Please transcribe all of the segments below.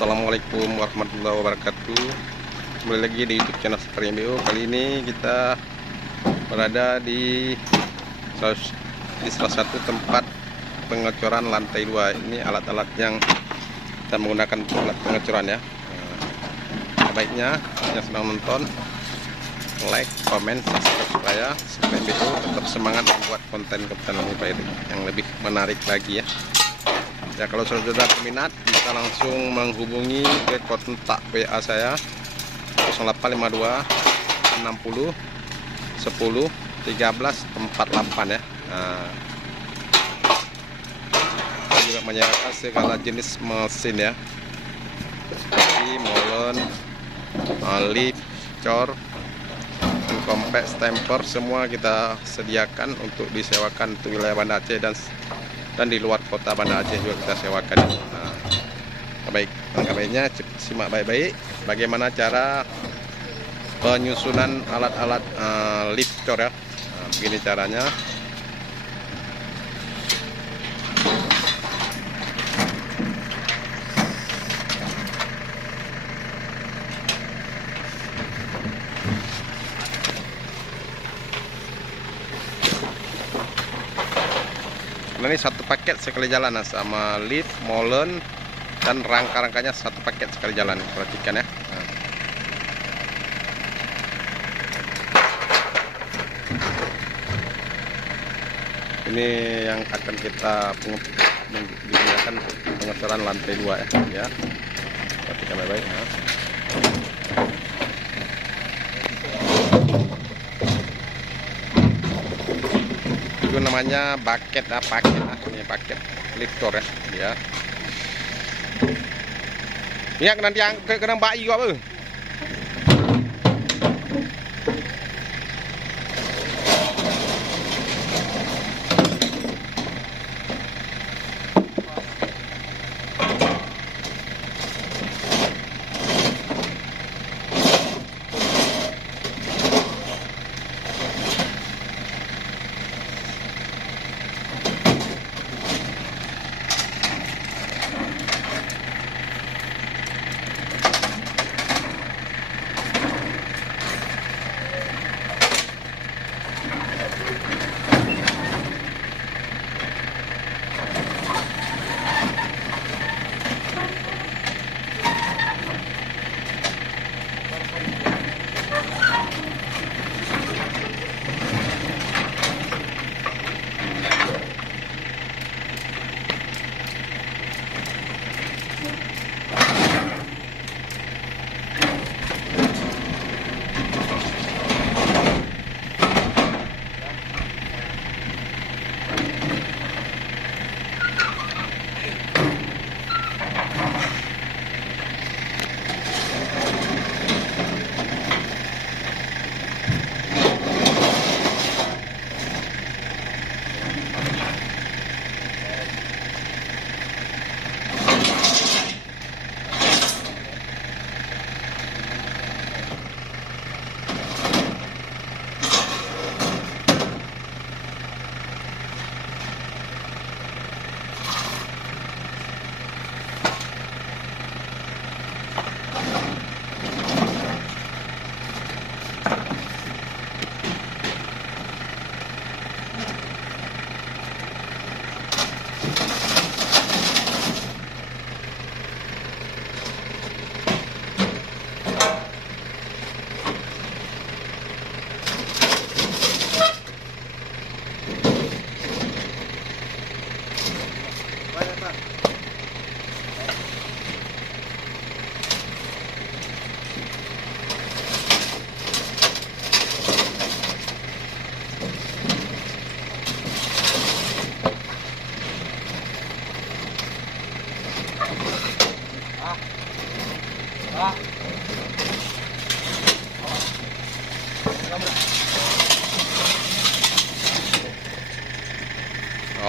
Assalamualaikum warahmatullahi wabarakatuh. Kembali lagi di YouTube channel Sekar MBO. Kali ini kita berada di salah satu tempat pengecoran lantai 2. Ini alat-alat yang kita menggunakan untuk alat pengecoran ya. Baiknya yang sedang nonton, like, komen, subscribe supaya Sekar MBO tetap semangat membuat konten-konten yang lebih menarik lagi ya. Ya, kalau saudara berminat bisa langsung menghubungi ke kontak WA saya 0852 60 10 13 48 ya. Nah, saya juga menyediakan segala jenis mesin ya, seperti molen, lift, cor, compact, stamper, semua kita sediakan untuk disewakan untuk wilayah Banda Aceh dan di luar kota Banda Aceh juga kita sewakan. Nah, baiknya simak baik-baik bagaimana cara penyusunan alat-alat lift cor ya. Nah, begini caranya. Nah, ini satu paket sekali jalan sama lift, molen, dan rangka-rangkanya satu paket sekali jalan. Perhatikan ya. Nah. Ini yang akan kita digunakan pengecoran lantai 2 ya. Perhatikan baik-baik ya. Itu namanya paket ini paket liftor ya. Ini nanti yang kena bayi apa?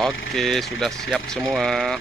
Oke, sudah siap semua.